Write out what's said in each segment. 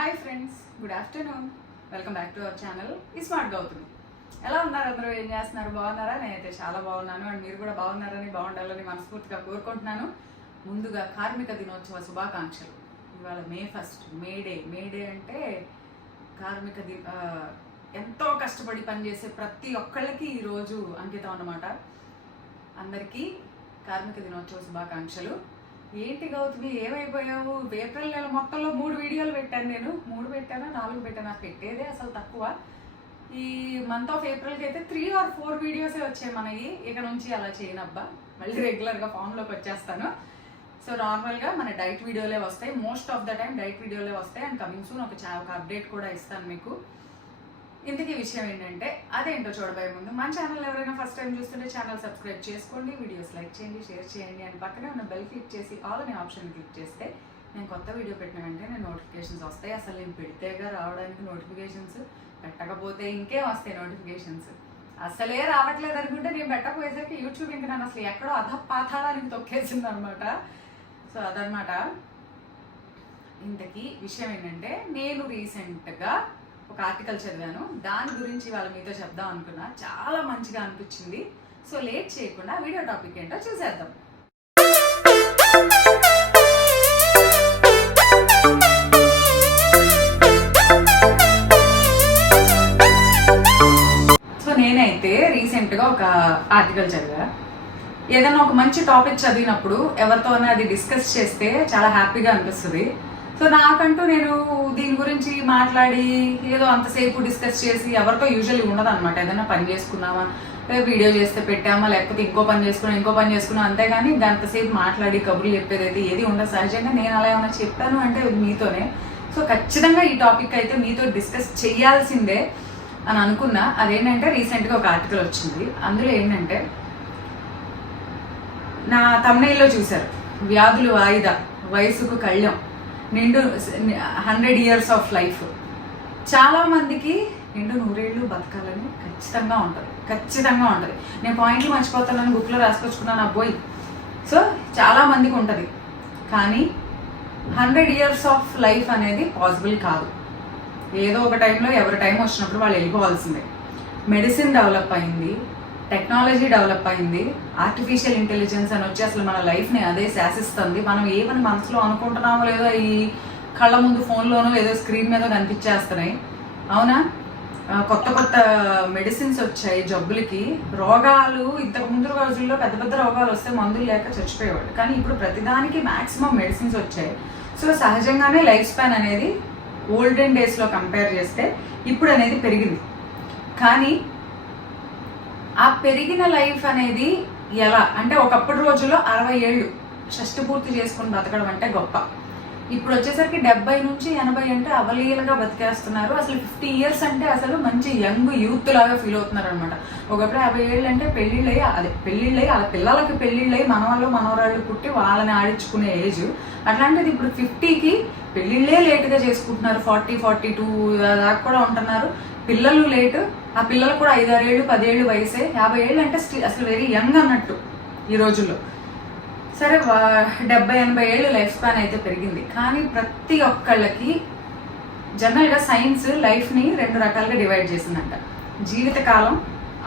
Hi friends, good afternoon. Welcome back to our channel smart Gautami. ఎలా ఉన్నారు అందరూ? ఏం చేస్తున్నారు? బాగున్నారా? నేనైతే చాలా బాగున్నాను. అండ్ మీరు కూడా బాగున్నారని బాగుండాలని మనస్ఫూర్తిగా కోరుకుంటున్నాను. ముందుగా కార్మిక దినోత్సవ శుభాకాంక్షలు. ఇవాళ May 1st, మే డే అంటే కార్మిక ఎంతో కష్టపడి పనిచేసే ప్రతి ఒక్కళ్ళకి ఈరోజు అంకితం అన్నమాట. అందరికీ కార్మిక దినోత్సవ శుభాకాంక్షలు. ఏంటి గౌతమి, ఏమైపోయావు? ఏప్రిల్ నెల మొత్తంలో 3 వీడియోలు పెట్టాను. నేను 3 పెట్టానా 4 పెట్టాను, నాకు పెట్టేదే అసలు తక్కువ. ఈ మంత్ ఆఫ్ ఏప్రిల్కి అయితే 3 or 4 వీడియోసే వచ్చాయి మనకి. ఇక నుంచి అలా చేయనబ్బా, మళ్ళీ రెగ్యులర్గా ఫామ్లోకి వచ్చేస్తాను. సో నార్మల్గా మన డైట్ వీడియోలే వస్తాయి, most of the time diet వీడియోలే వస్తాయి. అండ్ కమింగ్ సూన్ ఒక అప్డేట్ కూడా ఇస్తాను మీకు. ఇంతకీ విషయం ఏంటంటే అదేంటో చూడబోయే ముందు మన ఛానల్ ఎవరైనా ఫస్ట్ టైం చూస్తుంటే ఛానల్ సబ్స్క్రైబ్ చేసుకోండి, వీడియోస్ లైక్ చేయండి, షేర్ చేయండి. అండ్ పక్కనే ఉన్న బెల్ క్లిక్ చేసి ఆల్ అనే ఆప్షన్ క్లిక్ చేస్తే నేను కొత్త వీడియో పెట్టిన వెంటనే నోటిఫికేషన్స్ వస్తాయి. అసలు నేను పెడితేగా రావడానికి నోటిఫికేషన్స్, పెట్టకపోతే ఇంకేం వస్తాయి నోటిఫికేషన్స్. అసలే రావట్లేదు అనుకుంటే నేను పెట్టకపోయేసరికి యూట్యూబ్ ఇంకా నన్ను అసలు ఎక్కడో అధపాతాళానికి తొక్కేసింది అనమాట. సో అదనమాట. ఇంతకీ విషయం ఏంటంటే నేను రీసెంట్గా ఒక ఆర్టికల్ చదివాను, దాని గురించి వాళ్ళ మీతో చెప్దాం అనుకున్నా. చాలా మంచిగా అనిపించింది. సో లేట్ చేయకుండా వీడియో టాపిక్ ఏంటో చూసేద్దాం. సో నేనైతే రీసెంట్గా ఒక ఆర్టికల్ చదివా. ఏదైనా ఒక మంచి టాపిక్ చదివినప్పుడు ఎవరితోనే అది డిస్కస్ చేస్తే చాలా హ్యాపీగా అనిపిస్తుంది. సో నాకంటూ నేను దీని గురించి మాట్లాడి ఏదో అంతసేపు డిస్కస్ చేసి ఎవరితో యూజువల్లీ ఉండదు అనమాట. ఏదైనా పని చేసుకున్నామా, వీడియో చేస్తే పెట్టామా, లేకపోతే ఇంకో పని చేసుకున్నాం అంతేగాని అంతసేపు మాట్లాడి కబుర్లు చెప్పేదైతే ఏది ఉండదు. సహజంగా నేను అలా ఏమైనా చెప్పాను అంటే మీతోనే. సో ఖచ్చితంగా ఈ టాపిక్ అయితే మీతో డిస్కస్ చేయాల్సిందే అని అనుకున్నా. అదేంటంటే రీసెంట్గా ఒక ఆర్టికల్ వచ్చింది. అందులో ఏంటంటే నా తమ్నైల్లో చూశారు, వ్యాధులు వాయిదా, వయసుకు కళ్యం, నిండు 100 years ఆఫ్ లైఫ్. చాలా మందికి నిండు 100 ఏళ్ళు బతకాలని ఖచ్చితంగా ఉంటుంది. నేను పాయింట్లు మర్చిపోతానని బుక్లో రాసుకొచ్చుకున్నాను అబ్బోయ్. సో చాలా మందికి ఉంటుంది, కానీ 100 years ఆఫ్ లైఫ్ అనేది పాసిబుల్ కాదు. ఏదో ఒక టైంలో ఎవరి టైం వచ్చినప్పుడు వాళ్ళు వెళ్ళిపోవాల్సిందే. మెడిసిన్ డెవలప్ అయింది, టెక్నాలజీ డెవలప్ అయింది, ఆర్టిఫిషియల్ ఇంటెలిజెన్స్ అని వచ్చి అసలు మన లైఫ్ని అదే శాసిస్తుంది. మనం ఏమని మనసులో అనుకుంటున్నామో లేదో ఈ కళ్ళ ముందు ఫోన్లోనో ఏదో స్క్రీన్ మీద కనిపించేస్తున్నాయి. అవునా? కొత్త మెడిసిన్స్ వచ్చాయి జబ్బులకి. రోగాలు ఇంతకు ముందు రోజుల్లో పెద్ద రోగాలు వస్తే మందులు లేక చచ్చిపోయేవాడు, కానీ ఇప్పుడు ప్రతిదానికి మ్యాక్సిమం మెడిసిన్స్ వచ్చాయి. సో సహజంగానే లైఫ్ స్పాన్ అనేది ఓల్డెన్ డేస్లో కంపేర్ చేస్తే ఇప్పుడు అనేది పెరిగింది. కానీ ఆ పెరిగిన లైఫ్ అనేది ఎలా అంటే, ఒకప్పటి రోజుల్లో 60 ఏళ్ళు షష్టి పూర్తి చేసుకుని బతకడం అంటే గొప్ప. ఇప్పుడు వచ్చేసరికి 70 నుంచి 80 అంటే అవలీలగా బతికేస్తున్నారు. అసలు 50 years అంటే అసలు మంచి యంగ్ యూత్ లాగా ఫీల్ అవుతున్నారు అనమాట. ఒకప్పుడు 50 ఏళ్ళు అంటే పెళ్ళిళ్ళయి వాళ్ళ పిల్లలకి పెళ్ళిళ్ళయి మనవరాళ్ళు పుట్టి వాళ్ళని ఆడించుకునే ఏజ్. అట్లాంటిది ఇప్పుడు 50కి పెళ్ళిళ్ళే లేటుగా చేసుకుంటున్నారు. 40, 42 దాకా కూడా ఉంటున్నారు. పిల్లలు లేటు, ఆ పిల్లలు కూడా 5, 6 ఏళ్ళు 10 ఏళ్ళు వయసే. 50 ఏళ్ళు అంటే అసలు వెరీ యంగ్ అన్నట్టు ఈ రోజుల్లో. సరే 70, 80 ఏళ్ళు లైఫ్ స్పాన్ అయితే పెరిగింది. కానీ ప్రతి ఒక్కళ్ళకి జనరల్గా సైన్స్ లైఫ్ని 2 రకాలుగా డివైడ్ చేసిందంట. జీవితకాలం,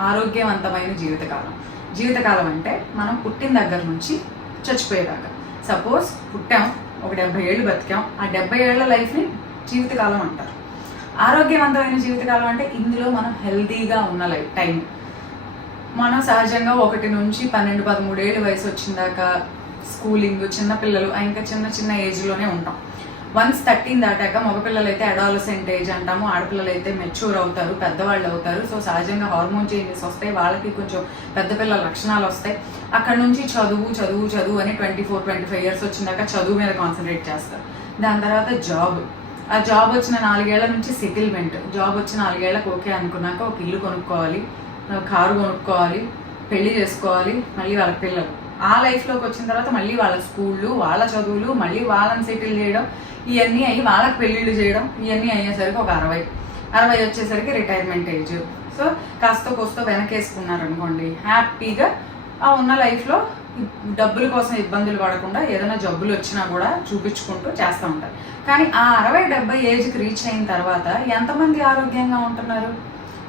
ఆరోగ్యవంతమైన జీవితకాలం అంటే మనం పుట్టిన దగ్గర నుంచి చచ్చిపోయేదాకా. సపోజ్ పుట్టాం, ఒక 70 ఏళ్ళు బతికాం, ఆ 70 ఏళ్ల లైఫ్ని జీవితకాలం అంటారు. ఆరోగ్యవంతమైన జీవితకాలం అంటే ఇందులో మనం హెల్తీగా ఉన్న టైం. మనం సహజంగా 1 నుంచి 12, 13 ఏళ్ళు వయసు వచ్చిన దాకా స్కూలింగ్, చిన్నపిల్లలు ఇంకా చిన్న ఏజ్లోనే ఉంటాం. వన్స్ 13 దాటాక మగపిల్లలు అయితే అడాలసెంట్ ఏజ్ అంటాము, ఆడపిల్లలు అయితే మెచ్యూర్ అవుతారు, పెద్దవాళ్ళు అవుతారు. సో సహజంగా హార్మోన్ చేంజెస్ వస్తాయి, వాళ్ళకి కొంచెం పెద్ద పిల్లల లక్షణాలు వస్తాయి. అక్కడ నుంచి చదువు అని 24, 25 years వచ్చిందాక చదువు మీద కాన్సన్ట్రేట్ చేస్తారు. దాని తర్వాత ఆ జాబ్ వచ్చిన 4 ఏళ్ల నుంచి సెటిల్మెంట్. జాబ్ వచ్చిన 4 ఏళ్ళకి ఓకే అనుకున్నాక ఒక ఇల్లు కొనుక్కోవాలి, కారు కొనుక్కోవాలి, పెళ్లి చేసుకోవాలి, మళ్ళీ వాళ్ళ పిల్లలు. ఆ లైఫ్లోకి వచ్చిన తర్వాత మళ్ళీ వాళ్ళ స్కూళ్ళు, వాళ్ళ చదువులు, మళ్ళీ వాళ్ళని సెటిల్ చేయడం, ఇవన్నీ అయ్యి వాళ్ళకి పెళ్ళిళ్ళు చేయడం, ఇవన్నీ అయ్యేసరికి ఒక 60 వచ్చేసరికి రిటైర్మెంట్ ఏజ్. సో కాస్త కోస్తో వెనకేసుకున్నారనుకోండి, హ్యాపీగా ఆ ఉన్న లైఫ్లో డబ్బుల కోసం ఇబ్బందులు పడకుండా ఏదైనా జబ్బులు వచ్చినా కూడా చూపించుకుంటూ చేస్తూ ఉంటారు. కానీ ఆ 60-70 ఏజ్కి రీచ్ అయిన తర్వాత ఎంతమంది ఆరోగ్యంగా ఉంటున్నారు?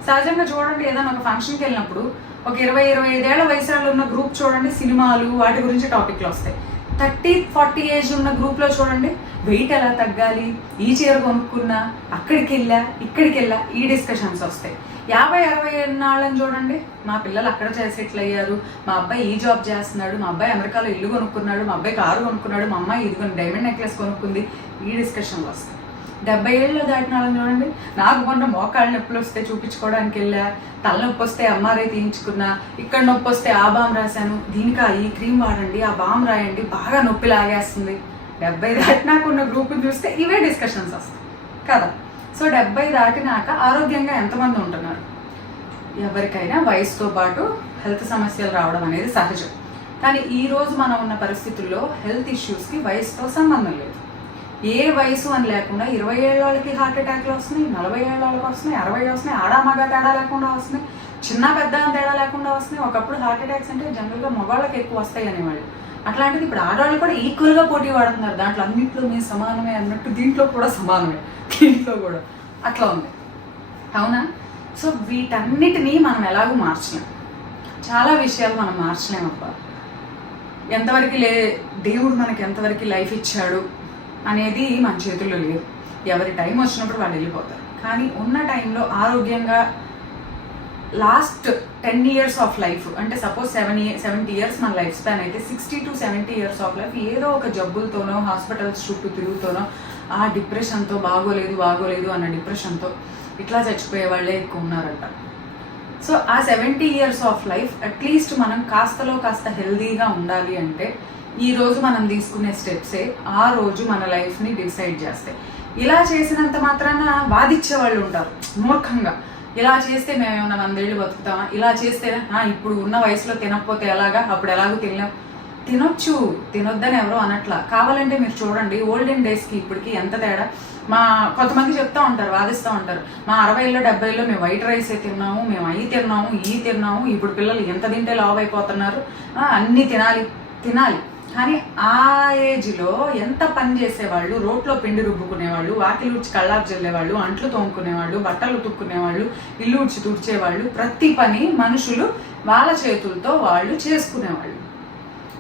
సహజంగా చూడండి, ఏదైనా ఒక ఫంక్షన్కి వెళ్ళినప్పుడు ఒక 20-25 ఏళ్ల వయసు ఉన్న గ్రూప్ చూడండి, సినిమాలు వాటి గురించి టాపిక్లు వస్తాయి. 30-40 ఏజ్ ఉన్న గ్రూప్లో చూడండి, వెయిట్ ఎలా తగ్గాలి, ఈ చీర కొనుక్కున్నా, అక్కడికి వెళ్ళా ఇక్కడికి వెళ్ళా, ఈ డిస్కషన్స్ వస్తాయి. 50-60 ఏళ్ళని చూడండి, మా పిల్లలు అక్కడ సెటిల్ అయ్యారు, మా అబ్బాయి ఈ జాబ్ చేస్తున్నాడు, మా అబ్బాయి అమెరికాలో ఇల్లు కొనుక్కున్నాడు, మా అబ్బాయి కారు కొనుక్కున్నాడు, మా అమ్మాయి ఇది డైమండ్ నెక్లెస్ కొనుక్కుంది, ఈ డిస్కషన్లు వస్తాయి. 70 ఏళ్ళు దాటిన వాళ్ళని చూడండి, నాకు మొన్న మోకాళ్ళ నొప్పులు వస్తే చూపించుకోవడానికి వెళ్ళా, తలనొప్పి వస్తే ఎంఆర్ఐ తీయించుకున్నా, ఇక్కడ నొప్పి వస్తే ఆ బామ్ రాశాను, దీనికి ఈ క్రీమ్ వాడండి, ఆ బామ్ రాయండి, బాగా నొప్పి లాగేస్తుంది. 70 దాటినాక ఉన్న గ్రూప్ని చూస్తే ఇవే డిస్కషన్స్ వస్తాయి కదా. సో 70 దాటినాక ఆరోగ్యంగా ఎంతమంది ఉంటున్నారు? ఎవరికైనా వయసుతో పాటు హెల్త్ సమస్యలు రావడం అనేది సహజం. కానీ ఈరోజు మనం ఉన్న పరిస్థితుల్లో హెల్త్ ఇష్యూస్కి వయసుతో సంబంధం లేదు. ఏ వయసు అని లేకుండా 20 ఏళ్ళ వాళ్ళకి హార్ట్ అటాక్లు వస్తున్నాయి, 40 ఏళ్ళ వాళ్ళకి వస్తున్నాయి, 60 వస్తున్నాయి, ఆడామగ తేడా లేకుండా వస్తున్నాయి, చిన్న పెద్ద తేడా లేకుండా వస్తున్నాయి. ఒకప్పుడు హార్ట్ అటాక్స్ అంటే జనరల్గా మగవాళ్ళకి ఎక్కువ వస్తాయి అనేవాళ్ళు. అట్లాంటిది ఇప్పుడు ఆడవాళ్ళు కూడా ఈక్వల్గా పోటీ పడుతున్నారు. దాంట్లో అన్నింటిలో మేము సమానమే అన్నట్టు దీంట్లో కూడా సమానమే, దీంట్లో కూడా అట్లా ఉంది. అవునా? సో వీటన్నిటినీ మనం ఎలాగూ మార్చలేం. చాలా విషయాలు మనం మార్చలేం. అబ్బా, ఎంతవరకు దేవుడు మనకి ఎంతవరకు లైఫ్ ఇచ్చాడు అనేది మన చేతుల్లో లేదు. ఎవరి టైం వచ్చినప్పుడు వాళ్ళు వెళ్ళిపోతారు. కానీ ఉన్న టైంలో ఆరోగ్యంగా లాస్ట్ 10 years ఆఫ్ లైఫ్ అంటే సపోజ్ 70 years మన లైఫ్ స్పాన్ అయితే 60 to 70 years ఆఫ్ లైఫ్ ఏదో ఒక జబ్బులతోనో హాస్పిటల్స్ చుట్టూ తిరుగుతూనో ఆ డిప్రెషన్తో బాగోలేదు అన్న డిప్రెషన్తో ఇట్లా చచ్చిపోయే వాళ్ళే ఎక్కువ ఉన్నారంట. సో ఆ 70 years ఆఫ్ లైఫ్ అట్లీస్ట్ మనం కాస్తలో కాస్త హెల్దీగా ఉండాలి అంటే ఈ రోజు మనం తీసుకునే స్టెప్సే ఆ రోజు మన లైఫ్ని డిసైడ్ చేస్తాయి. ఇలా చేసినంత మాత్రాన వాదిచ్చే వాళ్ళు ఉంటారు మూర్ఖంగా. ఇలా చేస్తే మేము ఏమన్నా 100 ఏళ్ళు బతుకుతామా, ఇలా చేస్తే ఇప్పుడు ఉన్న వయసులో తినకపోతే ఎలాగా, అప్పుడు ఎలాగో తినొచ్చు, తినొద్దని ఎవరో అనట్లా. కావాలంటే మీరు చూడండి ఓల్డెన్ డేస్కి ఇప్పటికి ఎంత తేడా. కొంతమంది చెప్తా ఉంటారు, వాదిస్తూ ఉంటారు, మా 60 70 మేము వైట్ రైసే తిన్నాము, మేము అవి తిన్నాము, ఇప్పుడు పిల్లలు ఎంత తింటే లావ్ అయిపోతున్నారు, అన్నీ తినాలి. కానీ ఆ ఏజ్లో ఎంత పని చేసేవాళ్ళు, రోట్లో పిండి రుబ్బుకునేవాళ్ళు, వాకిలు ఉడిచి కళ్ళాపు చల్లేవాళ్ళు, అంట్లు తోముకునేవాళ్ళు, బట్టలు ఉతుక్కునేవాళ్ళు, ఇల్లు ఉడిచి తుడిచేవాళ్ళు. ప్రతి పని మనుషులు వాళ్ళ చేతులతో వాళ్ళు చేసుకునేవాళ్ళు.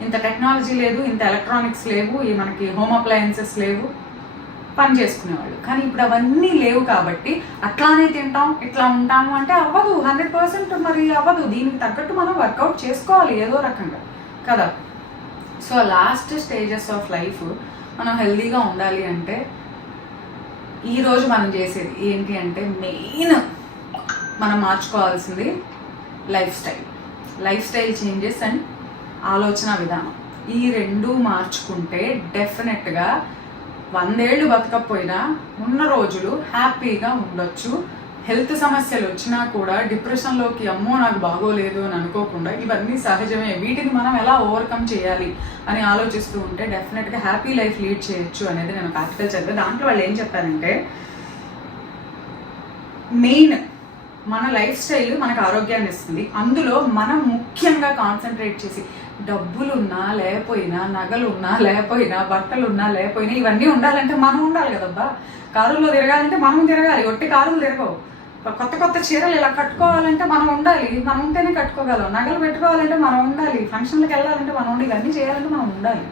ఇంత టెక్నాలజీ లేదు, ఇంత ఎలక్ట్రానిక్స్ లేవు, మనకి హోమ్ అప్లయన్సెస్ లేవు, పని చేసుకునేవాళ్ళు. కానీ ఇప్పుడు అవన్నీ లేవు కాబట్టి అట్లానే తింటాం, ఇట్లా ఉంటాము అంటే అవ్వదు. 100% మరి అవ్వదు. దీనికి తగ్గట్టు మనం వర్కౌట్ చేసుకోవాలి ఏదో రకంగా కదా. So last stages of life మనం హెల్దీగా ఉండాలి అంటే ఈరోజు మనం చేసేది ఏంటి అంటే మెయిన్ మనం మార్చుకోవాల్సింది లైఫ్ స్టైల్ చేంజెస్ అండ్ ఆలోచన విధానం. ఈ రెండు మార్చుకుంటే డెఫినెట్గా 100 ఏళ్ళు బతకపోయినా ఉన్న రోజులు హ్యాపీగా ఉండొచ్చు. హెల్త్ సమస్యలు వచ్చినా కూడా డిప్రెషన్లోకి అమ్మో నాకు బాగోలేదు అని అనుకోకుండా ఇవన్నీ సహజమే, వీటిని మనం ఎలా ఓవర్కమ్ చేయాలి అని ఆలోచిస్తూ ఉంటే డెఫినెట్గా హ్యాపీ లైఫ్ లీడ్ చేయొచ్చు అనేది నేను ఒక ఆర్టికల్ చదివా. దాంట్లో వాళ్ళు ఏం చెప్పారంటే మెయిన్ మన లైఫ్ స్టైల్ మనకు ఆరోగ్యాన్ని ఇస్తుంది. అందులో మనం ముఖ్యంగా కాన్సన్ట్రేట్ చేసి డబ్బులున్నా లేకపోయినా, నగలున్నా లేకపోయినా, బట్టలున్నా లేకపోయినా ఇవన్నీ ఉండాలంటే మనం ఉండాలి కదబ్బా. కారుల్లో తిరగాలంటే మనం తిరగాలి, ఒట్టి కారులు తిరగవు. కొత్త చీరలు ఇలా కట్టుకోవాలంటే మనం ఉండాలి, మనం ఉంటేనే కట్టుకోగలం. నగలు పెట్టుకోవాలంటే మనం ఉండాలి, ఫంక్షన్లకు వెళ్ళాలంటే మనం ఉండాలి, ఇవన్నీ చేయాలంటే మనం ఉండాలి.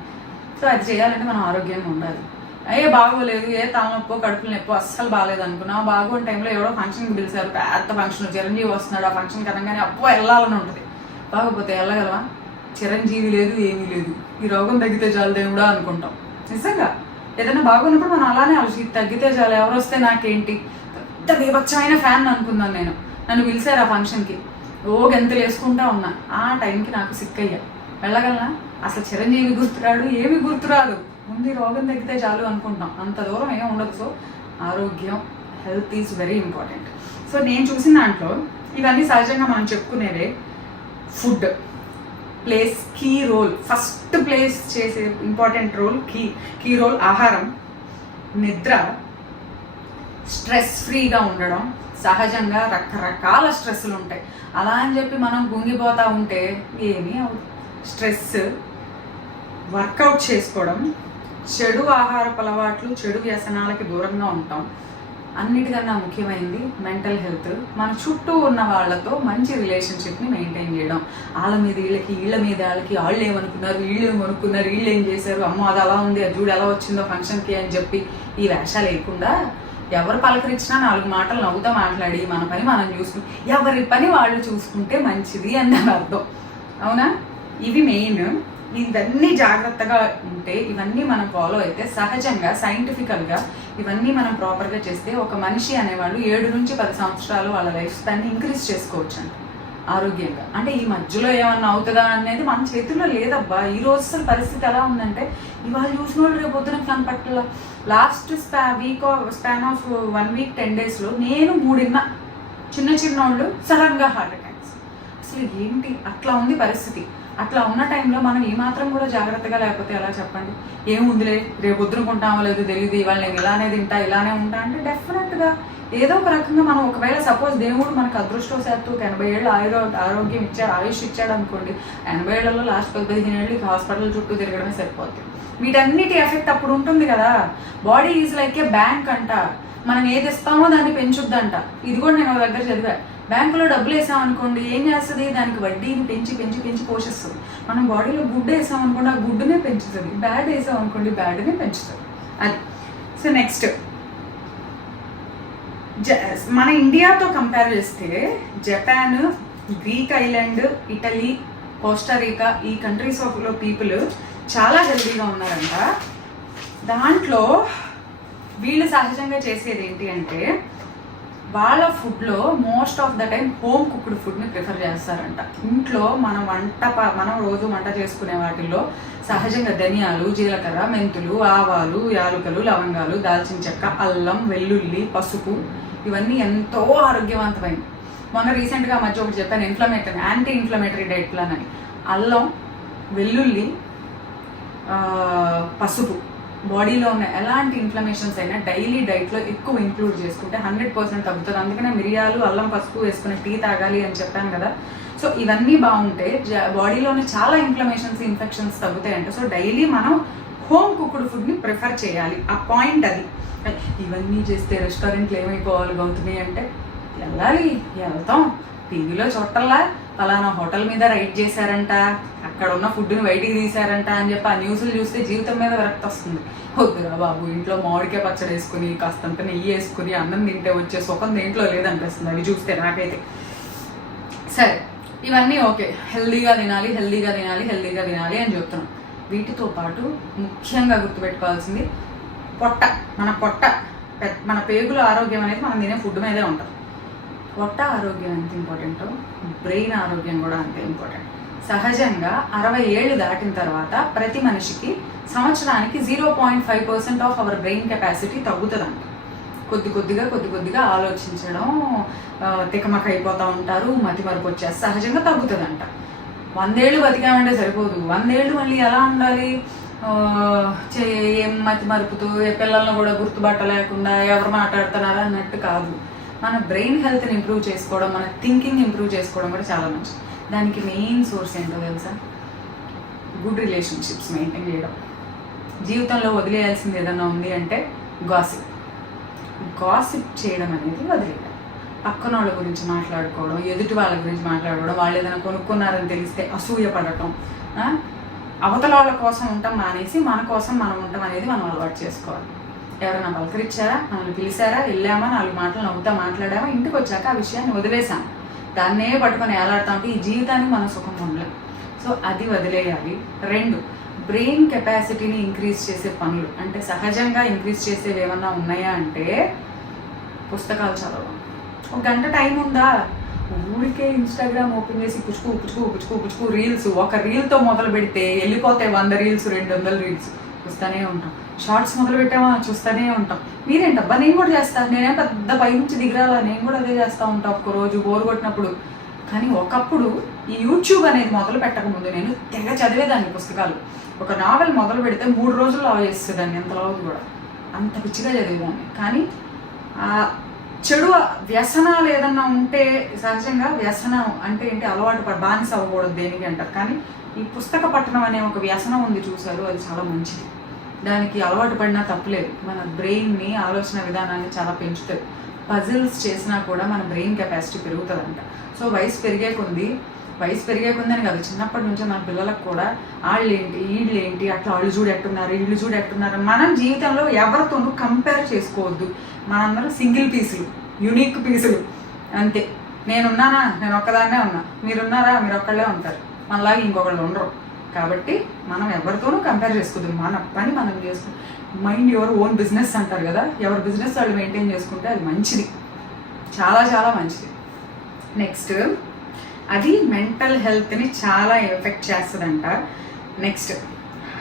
సో అది చేయాలంటే మనం ఆరోగ్యంగా ఉండాలి. బాగోలేదు, తలనొప్పో కడుపులు నొప్పో అస్సలు బాగాలేదు అనుకున్నా, బాగోని టైంలో ఎవరో ఫంక్షన్కి పిలిచారు, పెద్ద ఫంక్షన్, చిరంజీవి వస్తున్నాడు, ఆ ఫంక్షన్ కనగానే అబ్బో వెళ్ళాలని ఉంటుంది. బాగోపోతే వెళ్ళగలవా? చిరంజీవి లేదు, ఏమీ లేదు, ఈ రోగం తగ్గితే చాలు దేవుడా అనుకుంటాం. నిజంగా ఏదైనా బాగున్నప్పుడు మనం అలానే ఆలోచి తగ్గితే చాలు, ఎవరు వస్తే నాకేంటి, పెద్ద బీభత్సమైన ఫ్యాన్ అనుకుందాను నేను. నన్ను పిలిచారు ఆ ఫంక్షన్కి, గెంతులు వేసుకుంటా ఉన్నా. ఆ టైంకి నాకు సిక్ అయ్యా, వెళ్ళగలనా? అసలు చిరంజీవి గుర్తురాడు, ఏమి గుర్తురాదు, ముందు రోగం తగ్గితే చాలు అనుకుంటాం. అంత దూరం ఏమి ఉండదు. సో ఆరోగ్యం, health is very important. So నేను చూసిన దాంట్లో ఇవన్నీ సహజంగా మనం చెప్పుకునేవే. Food plays key role, first place చేసే ఇంపార్టెంట్ రోల్, కీ రోల్ ఆహారం, నిద్ర, స్ట్రెస్ ఫ్రీగా ఉండడం. సహజంగా రకరకాల స్ట్రెస్లు ఉంటాయి. అలా అని చెప్పి మనం గుంగిపోతూ ఉంటే ఏమీ అవుతుంది. స్ట్రెస్, వర్కౌట్ చేసుకోవడం, చెడు ఆహారపు అలవాట్లు, చెడు వ్యసనాలకి దూరంగా ఉంటాం. అన్నిటికన్నా ముఖ్యమైనది మెంటల్ హెల్త్. మన చుట్టూ ఉన్న వాళ్ళతో మంచి రిలేషన్షిప్ని మెయింటైన్ చేయడం. వాళ్ళ మీద వీళ్ళకి, వీళ్ళ మీద వాళ్ళకి, వాళ్ళు ఏమనుకున్నారు, వీళ్ళు ఏమనుకున్నారు, వీళ్ళు ఏం చేశారు, అమ్మో అది అలా ఉంది, అది చూడు ఎలా వచ్చిందో ఫంక్షన్కి అని చెప్పి ఈ వేషాలు లేకుండా ఎవరు పలకరించినా 4 మాటలు నవ్వుతూ మాట్లాడి మన పని మనం చూసుకుంటే, ఎవరి పని వాళ్ళు చూసుకుంటే మంచిది అని దాని అర్థం. అవునా? ఇవి మెయిన్. ఇవన్నీ జాగ్రత్తగా ఉంటే, ఇవన్నీ మనం ఫాలో అయితే, సహజంగా సైంటిఫికల్గా ఇవన్నీ మనం ప్రాపర్గా చేస్తే ఒక మనిషి అనేవాళ్ళు 7 నుంచి 10 సంవత్సరాలు వాళ్ళ లైఫ్ స్పాన్ని ఇంక్రీజ్ చేసుకోవచ్చు అంట ఆరోగ్యంగా. అంటే ఈ మధ్యలో ఏమన్నా అవుతుందా అనేది మన చేతుల్లో లేదబ్బా. ఈ రోజు అసలు పరిస్థితి ఎలా ఉందంటే, ఇవాళ చూసిన వాళ్ళు రేపు పొద్దున కనపట్ల. లాస్ట్ స్పాన్ ఆఫ్ 1 వీక్ 10 డేస్లో నేను 3 చిన్న వాళ్ళు సడన్గా హార్ట్ అటాక్స్. అసలు ఏంటి, అట్లా ఉంది పరిస్థితి. అట్లా ఉన్న టైంలో మనం ఏమాత్రం కూడా జాగ్రత్తగా లేకపోతే ఎలా చెప్పండి? ఏముందిలే రేపు వద్దునుకుంటామో లేదో తెలియదు, ఇవాళ నేను ఇలానే తింటా ఇలానే ఉంటా అంటే డెఫినెట్గా ఏదో ఒక రకంగా మనం, ఒకవేళ సపోజ్ దేవుడు మనకు అదృష్టవశాత్తు 80 ఏళ్ళు ఆరోగ్యం ఇచ్చాడు, ఆయుష్ ఇచ్చాడు అనుకోండి. 80 ఏళ్లలో లాస్ట్ 15 ఏళ్ళు హాస్పిటల్ చుట్టూ తిరగడమే సరిపోతుంది. వీటన్నిటి ఎఫెక్ట్ అప్పుడు ఉంటుంది కదా. Body is like A bank అంట. మనం ఏది ఇస్తామో దాన్ని పెంచుద్దంట. ఇది కూడా నేను ఒక దగ్గర చదివా. బ్యాంకులో డబ్బులు వేసామనుకోండి, ఏం చేస్తుంది, దానికి వడ్డీని పెంచి పెంచి పెంచి పోషిస్తుంది. మనం బాడీలో గుడ్డు వేసామనుకోండి, ఆ గుడ్డునే పెంచుతుంది. బ్యాడ్ వేసామనుకోండి, బ్యాడ్నే పెంచుతుంది. అది. సో నెక్స్ట్, మన ఇండియాతో కంపేర్ చేస్తే Japan, Greek island, Italy, Costa Rica ఈ కంట్రీస్ ఆఫ్లో పీపుల్ చాలా హెల్తీగా ఉన్నారంట. దాంట్లో వీళ్ళు సహజంగా చేసేది ఏంటి అంటే, వాళ్ళ ఫుడ్లో most of the time home cooked ఫుడ్ని ప్రిఫర్ చేస్తారంట. ఇంట్లో మనం రోజు వంట చేసుకునే వాటిల్లో సహజంగా ధనియాలు, జీలకర్ర, మెంతులు, ఆవాలు, యాలుకలు, లవంగాలు, దాల్చిన చెక్క, అల్లం, వెల్లుల్లి, పసుపు ఇవన్నీ ఎంతో ఆరోగ్యవంతమైనవి. మొన్న రీసెంట్గా మధ్య ఒకటి చెప్పాను, యాంటీ ఇన్ఫ్లమేటరీ డైట్ ప్లాన్ అని. అల్లం, వెల్లుల్లి, పసుపు బాడీలో ఉన్న ఎలాంటి ఇన్ఫ్లమేషన్స్ అయినా డైలీ డైట్లో ఎక్కువ ఇంక్లూడ్ చేసుకుంటే 100% తగ్గుతుంది. అందుకనే మిరియాలు, అల్లం, పసుపు వేసుకుని టీ తాగాలి అని చెప్పాను కదా. సో ఇవన్నీ బాగుంటే బాడీలోనే చాలా ఇన్ఫ్లమేషన్స్, ఇన్ఫెక్షన్స్ తగ్గుతాయంట. సో డైలీ మనం హోమ్ కుక్డ్ ఫుడ్ని ప్రిఫర్ చేయాలి. ఆ పాయింట్ అది. ఇవన్నీ చేస్తే రెస్టారెంట్లు ఏమైపోవాలి అవుతున్నాయి అంటే, వెళ్తాం టీవీలో చూడటల్లా ఫలానా హోటల్ మీద రైడ్ చేశారంట, అక్కడ ఉన్న ఫుడ్ని బయటికి తీశారంట అని చెప్పి ఆ న్యూస్లు చూస్తే జీవితం మీద విరక్తి వస్తుంది. వద్దురా బాబు, ఇంట్లో మామిడికాయ పచ్చడి వేసుకుని కాస్తంత నెయ్యి వేసుకుని అన్నం తింటే వచ్చే సుఖం దేంట్లో లేదనిపిస్తుంది అవి చూస్తే నాకైతే. సరే, ఇవన్నీ ఓకే, హెల్దీగా తినాలి అని చెప్తున్నాం. వీటితో పాటు ముఖ్యంగా గుర్తుపెట్టుకోవాల్సింది మన పేగుల ఆరోగ్యం అనేది మనం తినే ఫుడ్ మీదే ఉంటుంది. పొట్ట ఆరోగ్యం ఎంత ఇంపార్టెంటో బ్రెయిన్ ఆరోగ్యం కూడా అంతే ఇంపార్టెంట్. సహజంగా 60 ఏళ్ళు దాటిన తర్వాత ప్రతి మనిషికి సంవత్సరానికి 0.5% ఆఫ్ అవర్ బ్రెయిన్ కెపాసిటీ తగ్గుతుందంట. కొద్దిగా ఆలోచించడం, తికమక అయిపోతూ ఉంటారు, మతి మరుపు వచ్చేసి సహజంగా తగ్గుతుందంట. 100 ఏళ్ళు బతికామంటే సరిపోదు. 100 ఏళ్ళు మళ్ళీ ఎలా ఉండాలి, ఏం మతి మరుపుతూ పిల్లలను కూడా గుర్తుపట్టలేకుండా ఎవరు మాట్లాడుతున్నారా అన్నట్టు కాదు. మన బ్రెయిన్ హెల్త్ని ఇంప్రూవ్ చేసుకోవడం, మన థింకింగ్ ఇంప్రూవ్ చేసుకోవడం కూడా చాలా మంచిది. దానికి మెయిన్ సోర్స్ ఏంటో తెలుసా? గుడ్ రిలేషన్షిప్స్ మెయింటైన్ చేయడం. జీవితంలో వదిలేయాల్సింది ఏదన్నా ఉంది అంటే గాసిప్ చేయడం అనేది వదిలేయాలి. పక్కన వాళ్ళ గురించి మాట్లాడుకోవడం, ఎదుటి వాళ్ళ గురించి మాట్లాడుకోవడం, వాళ్ళు ఏదైనా కొనుక్కున్నారని తెలిస్తే అసూయ పడటం, అవతల వాళ్ళ కోసం ఉంటాం మానేసి మన కోసం మనం ఉంటాం అనేది మనం అలవాటు చేసుకోవాలి. ఎవరైనా పలకరించారా, మనల్ని పిలిచారా, వెళ్ళామా, 4 మాటలు నవ్వుతా మాట్లాడామా, ఇంటికి వచ్చాక ఆ విషయాన్ని వదిలేసాం, దాన్నే పట్టుకొని ఏలాడుతా ఉంటే ఈ జీవితానికి మనం సుఖం ఉండలేం. సో అది వదిలేయాలి. 2, బ్రెయిన్ కెపాసిటీని ఇంక్రీజ్ చేసే పనులు అంటే సహజంగా ఇంక్రీజ్ చేసేవి ఏమన్నా ఉన్నాయా అంటే, పుస్తకాలు చదవడం. 1 గంట టైం ఉందా, ఊరికే ఇన్స్టాగ్రామ్ ఓపెన్ చేసి పుచ్చుకు రీల్స్, ఒక రీల్తో మొదలు పెడితే వెళ్ళిపోతాయి 100 రీల్స్, 200 రీల్స్ చూస్తూనే ఉంటాం. షార్ట్స్ మొదలు పెట్టామా చూస్తూనే ఉంటాం. మీరేంటబ్బా, నేను కూడా చేస్తాను, నేనేం పెద్ద పై నుంచి దిగరాలా, నేను కూడా అదే చేస్తూ ఉంటాను ఒక్కరోజు బోర్ కొట్టినప్పుడు. కానీ ఒకప్పుడు ఈ యూట్యూబ్ అనేది మొదలు పెట్టకముందు నేను తెగ చదివేదాన్ని పుస్తకాలు. ఒక నావెల్ మొదలు పెడితే 3 రోజుల్లో అవ చేసేదాన్ని, ఎంత రోజు కూడా అంత పిచ్చిగా చదివేదాన్ని. కానీ చెడు వ్యసనాలు ఏదన్నా ఉంటే సహజంగా వ్యసనం అంటే ఏంటి, అలవాటు బానిస అవ్వకూడదు దేనికి అంటారు. కానీ ఈ పుస్తక పఠనం అనే ఒక వ్యసనం ఉంది చూసారు, అది చాలా మంచిది. దానికి అలవాటు పడినా తప్పులేదు. మన బ్రెయిన్ని, ఆలోచన విధానాన్ని చాలా పెంచుతుంది. పజిల్స్ చేసినా కూడా మన బ్రెయిన్ కెపాసిటీ పెరుగుతుందంట. సో వయసు పెరిగే కొంది అని కాదు, చిన్నప్పటి నుంచే మన పిల్లలకు కూడా వాళ్ళేంటి వీళ్ళేంటి, అట్లా వాళ్ళు చూడు ఎట్టున్నారు, వీళ్ళు చూడు ఎట్టున్నారు. మనం జీవితంలో ఎవరితోనూ కంపేర్ చేసుకోవద్దు. మనందరం సింగిల్ పీసులు, యూనిక్ పీసులు అంతే. నేనున్నానా, నేను ఒక్కదాన్నే ఉన్నా, మీరున్నారా, మీరు ఒక్కళ్ళే ఉంటారు, మనలాగా ఇంకొకళ్ళు ఉండరు. కాబట్టి మనం ఎవరితోనూ కంపేర్ చేసుకోవద్దు. మన పని మనం చేసుకుంటాం. మైండ్ యువర్ ఓన్ బిజినెస్ అంటారు కదా, ఎవరి బిజినెస్ వాళ్ళు మెయింటైన్ చేసుకుంటే అది మంచిది, చాలా చాలా మంచిది. నెక్స్ట్, అది మెంటల్ హెల్త్ని చాలా ఎఫెక్ట్ చేస్తుందంట. నెక్స్ట్,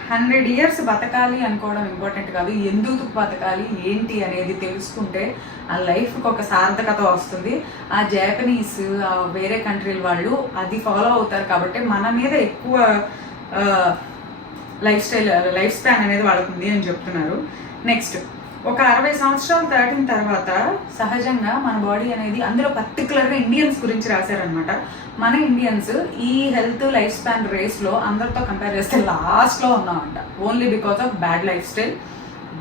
100 years బతకాలి అనుకోవడం ఇంపార్టెంట్ కాదు, ఎందుకు బతకాలి ఏంటి అనేది తెలుసుకుంటే ఆ లైఫ్కి ఒక సార్థకత వస్తుంది. ఆ జాపనీస్, వేరే కంట్రీల వాళ్ళు అది ఫాలో అవుతారు కాబట్టి మన మీద ఎక్కువ లైఫ్ స్పాన్ అనేది వాళ్ళకుంది అని చెప్తున్నారు. నెక్స్ట్, ఒక 60 సంవత్సరాలు దాటిన తర్వాత సహజంగా మన బాడీ అనేది, అందులో పర్టికులర్గా ఇండియన్స్ గురించి రాశారనమాట. మన ఇండియన్స్ ఈ హెల్త్ లైఫ్ స్పాన్ రేస్లో అందరితో కంపేర్ చేస్తే లాస్ట్లో ఉన్నామంట. Only because of bad lifestyle,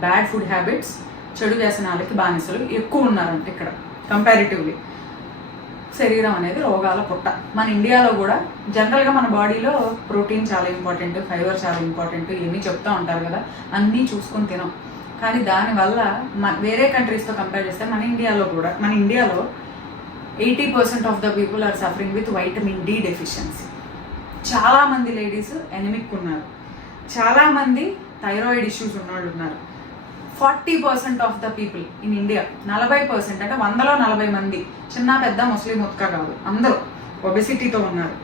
bad food habits, చెడు వ్యసనాలకి బానిసలు ఎక్కువ ఉన్నారంట ఇక్కడ కంపారిటివ్లీ. శరీరం అనేది రోగాల పుట్ట. మన ఇండియాలో కూడా జనరల్గా మన బాడీలో ప్రోటీన్ చాలా ఇంపార్టెంట్, ఫైబర్ చాలా ఇంపార్టెంట్, ఇవన్నీ చెప్తూ ఉంటారు కదా, అన్నీ చూసుకొని తినాం. కానీ దానివల్ల వేరే కంట్రీస్తో కంపేర్ చేస్తే మన ఇండియాలో 80% of the people are suffering with vitamin D deficiency. చాలామంది లేడీస్ ఎనిమిక్ ఉన్నారు, చాలామంది థైరాయిడ్ ఇష్యూస్ ఉన్నవాళ్ళు ఉన్నారు. 40% of the people in India, 40% అంటే 100లో 40 మంది, చిన్న పెద్ద ముస్లిం ముత్కా కాదు, అందరూ ఒబెసిటీతో ఉన్నారు.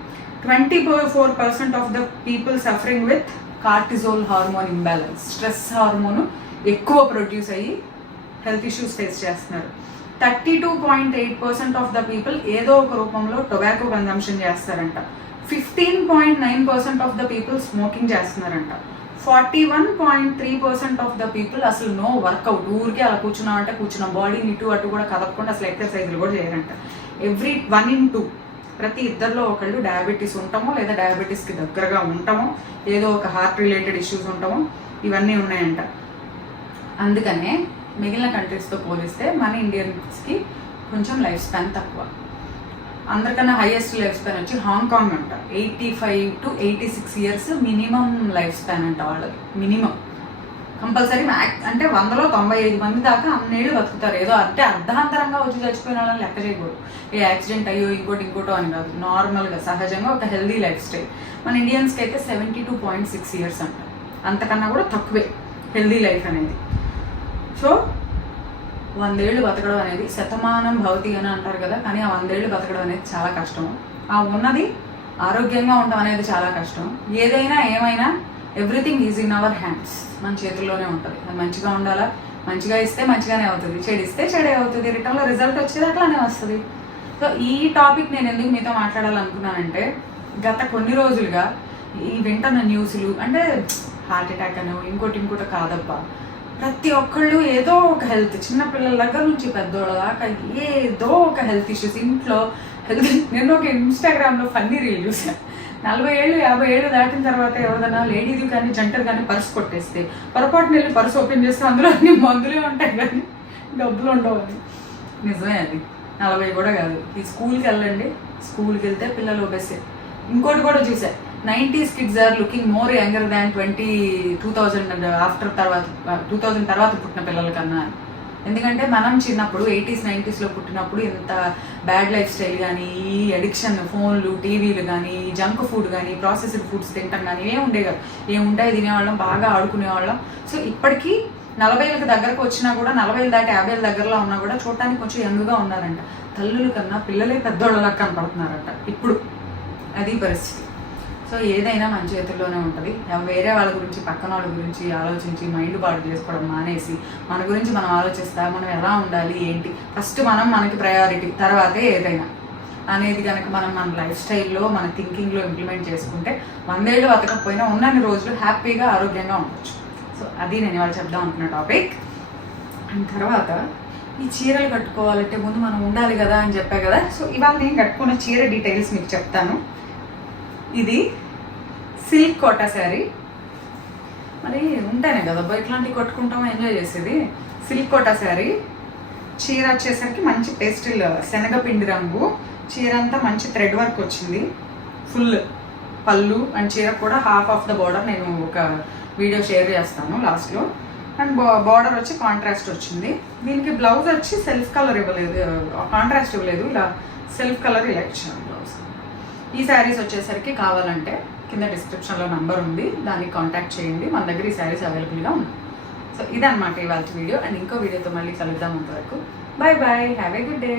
24% of the people suffering with cortisol hormone imbalance, stress hormone ఎక్కువ ప్రొడ్యూస్ అయ్యి హెల్త్ ఇష్యూస్ ఫేస్ చేస్తున్నారు. 32.8% ఆఫ్ ద పీపుల్ ఏదో ఒక రూపంలో టొబాకో కన్జంప్షన్ చేస్తారంట. 15.9% ఆఫ్ ద పీపుల్ స్మోకింగ్ చేస్తున్నారంట. 41.3% ఆఫ్ ద పీపుల్ అసలు నో వర్కౌట్, ఊరికే అలా కూర్చున్నామంటే కూర్చున్నాం, బాడీని ఇటు అటు కూడా కదపకుండా అసలు ఎక్సర్సైజ్లు కూడా చేయరంట. ఎవ్రీ 1 in 2, ప్రతి ఇద్దరిలో ఒకళ్ళు డయాబెటీస్ ఉంటామో లేదా డయాబెటీస్కి దగ్గరగా ఉంటామో, ఏదో ఒక హార్ట్ రిలేటెడ్ ఇష్యూస్ ఉంటామో, ఇవన్నీ ఉన్నాయంట. అందుకనే మిగిలిన కంట్రీస్తో పోలిస్తే మన ఇండియన్స్కి కొంచెం లైఫ్ స్పాన్ తక్కువ. అందరికన్నా హైయెస్ట్ లైఫ్ స్పాన్ వచ్చి హాంకాంగ్ అంట. 85 to 86 years minimum life span అంట వాళ్ళది, మినిమం కంపల్సరీ. అంటే 100లో 95 మంది దాకా అన్నేళ్ళు బతుకుతారు. ఏదో అంటే అర్ధాంతరంగా వచ్చి చచ్చిపోయిన వాళ్ళని లెక్క చేయకూడదు, ఏ యాక్సిడెంట్ అయ్యో ఇంకోటో అని కాదు, నార్మల్గా సహజంగా ఒక హెల్దీ లైఫ్ స్టైల్. మన ఇండియన్స్కి అయితే 72.6 years అంట, అంతకన్నా కూడా తక్కువే హెల్దీ లైఫ్ అనేది. సో 100 ఏళ్ళు బతకడం అనేది, శతమానం భవతి అని అంటారు కదా, కానీ ఆ 100 ఏళ్ళు బతకడం అనేది చాలా కష్టం. ఆ ఉన్నది ఆరోగ్యంగా ఉండడం అనేది చాలా కష్టం. ఏమైనా everything is in our hands, మన చేతుల్లోనే ఉంటుంది. అది మంచిగా ఉండాలా, మంచిగా ఇస్తే మంచిగానే అవుతుంది, చెడిస్తే చెడే అవుతుంది, రిటర్న్లో రిజల్ట్ వచ్చేది అట్లానే వస్తుంది. సో ఈ టాపిక్ నేను ఎందుకు మీతో మాట్లాడాలనుకున్నానంటే, గత కొన్ని రోజులుగా ఈ వింటున్న న్యూస్లు, అంటే హార్ట్ అటాక్ అనో ఇంకోటి కాదబ్బా, ప్రతి ఒక్కళ్ళు ఏదో ఒక హెల్త్, చిన్నపిల్లల దగ్గర నుంచి పెద్దోళ్ళ దాకా ఏదో ఒక హెల్త్ ఇష్యూస్ ఇంట్లో. నేను ఒక ఇన్స్టాగ్రామ్లో ఫన్నీ రీల్ చూసాను. 40 ఏళ్ళు 50 ఏళ్ళు దాటిన తర్వాత ఎవరిదైనా లేడీలు కానీ జంటలు కానీ పర్సు కొట్టేస్తే, పొరపాటున వెళ్ళి పర్సు ఓపెన్ చేస్తే అందులో అన్ని మందులే ఉంటాయి కానీ డబ్బులు ఉండవని. నిజమే, అది 40 కూడా కాదు. ఈ స్కూల్కి వెళ్ళండి, స్కూల్కి వెళ్తే పిల్లలు ఒబెసే. ఇంకోటి కూడా చూసాను, 90s kids are looking more younger than 2000 after తర్వాత 2000 తర్వాత పుట్టిన పిల్లల కన్నా. ఎందుకంటే మనం చిన్నప్పుడు 80s 90sలో పుట్టినప్పుడు ఇంత బ్యాడ్ లైఫ్ స్టైల్ కానీ, ఈ అడిక్షన్, ఫోన్లు, టీవీలు కానీ, జంక్ ఫుడ్ కానీ, ప్రాసెస్డ్ ఫుడ్స్ తింటాం కానీ ఏముంటాయి తినేవాళ్ళం, బాగా ఆడుకునేవాళ్ళం. సో ఇప్పటికీ 40 దగ్గరకు వచ్చినా కూడా, 40 దాటి 50 దగ్గరలో ఉన్నా కూడా చూడటానికి కొంచెం యంగ్గా ఉన్నారంట. తల్లుల కన్నా పిల్లలే పెద్దోళ్ళలా కనపడుతున్నారంట ఇప్పుడు. అది పరిస్థితి. సో ఏదైనా మన చేతుల్లోనే ఉంటుంది. వేరే వాళ్ళ గురించి, పక్కన వాళ్ళ గురించి ఆలోచించి మైండ్ పాడు చేసుకోవడం మానేసి మన గురించి మనం ఆలోచిస్తా, మనం ఎలా ఉండాలి ఏంటి, ఫస్ట్ మనకి ప్రయారిటీ, తర్వాతే ఏదైనా అనేది కనుక మనం మన లైఫ్ స్టైల్లో, మన థింకింగ్లో ఇంప్లిమెంట్ చేసుకుంటే 100 ఏళ్ళు బతకపోయినా ఉన్నన్ని రోజులు హ్యాపీగా ఆరోగ్యంగా ఉండొచ్చు. సో అది నేను ఇవాళ చెప్దాం అనుకున్న టాపిక్. అండ్ తర్వాత ఈ చీరలు కట్టుకోవాలంటే ముందు మనం ఉండాలి కదా అని చెప్పా కదా. సో ఇవాళ నేను కట్టుకున్న చీర డీటెయిల్స్ మీకు చెప్తాను. ఇది సిల్క్ కోటా శారీ. మరి ఉంటానే కదా ఇట్లాంటివి కట్టుకుంటాం, ఎంజాయ్ చేసేది. సిల్క్ కోటా శారీ. చీర వచ్చేసరికి మంచి పేస్టిల్ శనగపిండి రంగు. చీర అంతా మంచి థ్రెడ్ వర్క్ వచ్చింది. ఫుల్ పళ్ళు అండ్ చీర కూడా హాఫ్ ఆఫ్ ద బార్డర్ నేను ఒక వీడియో షేర్ చేస్తాను లాస్ట్లో. అండ్ బార్డర్ వచ్చి కాంట్రాస్ట్ వచ్చింది. దీనికి బ్లౌజ్ వచ్చి సెల్ఫ్ కలర్ ఇవ్వలేదు, కాంట్రాస్ట్ ఇవ్వలేదు, ఇలా సెల్ఫ్ కలర్ ఇలా ఇచ్చాను బ్లౌజ్. ఈ శారీస్ వచ్చేసరికి కావాలంటే కింద డిస్క్రిప్షన్లో నంబర్ ఉంది, దానికి కాంటాక్ట్ చేయండి. మన దగ్గర ఈ శారీస్ అవైలబుల్గా ఉన్నాయి. సో ఇదన్నమాట ఇవాళ వీడియో. అండ్ ఇంకో వీడియోతో మళ్ళీ కలుద్దాం. అంతవరకు bye bye, have a good day.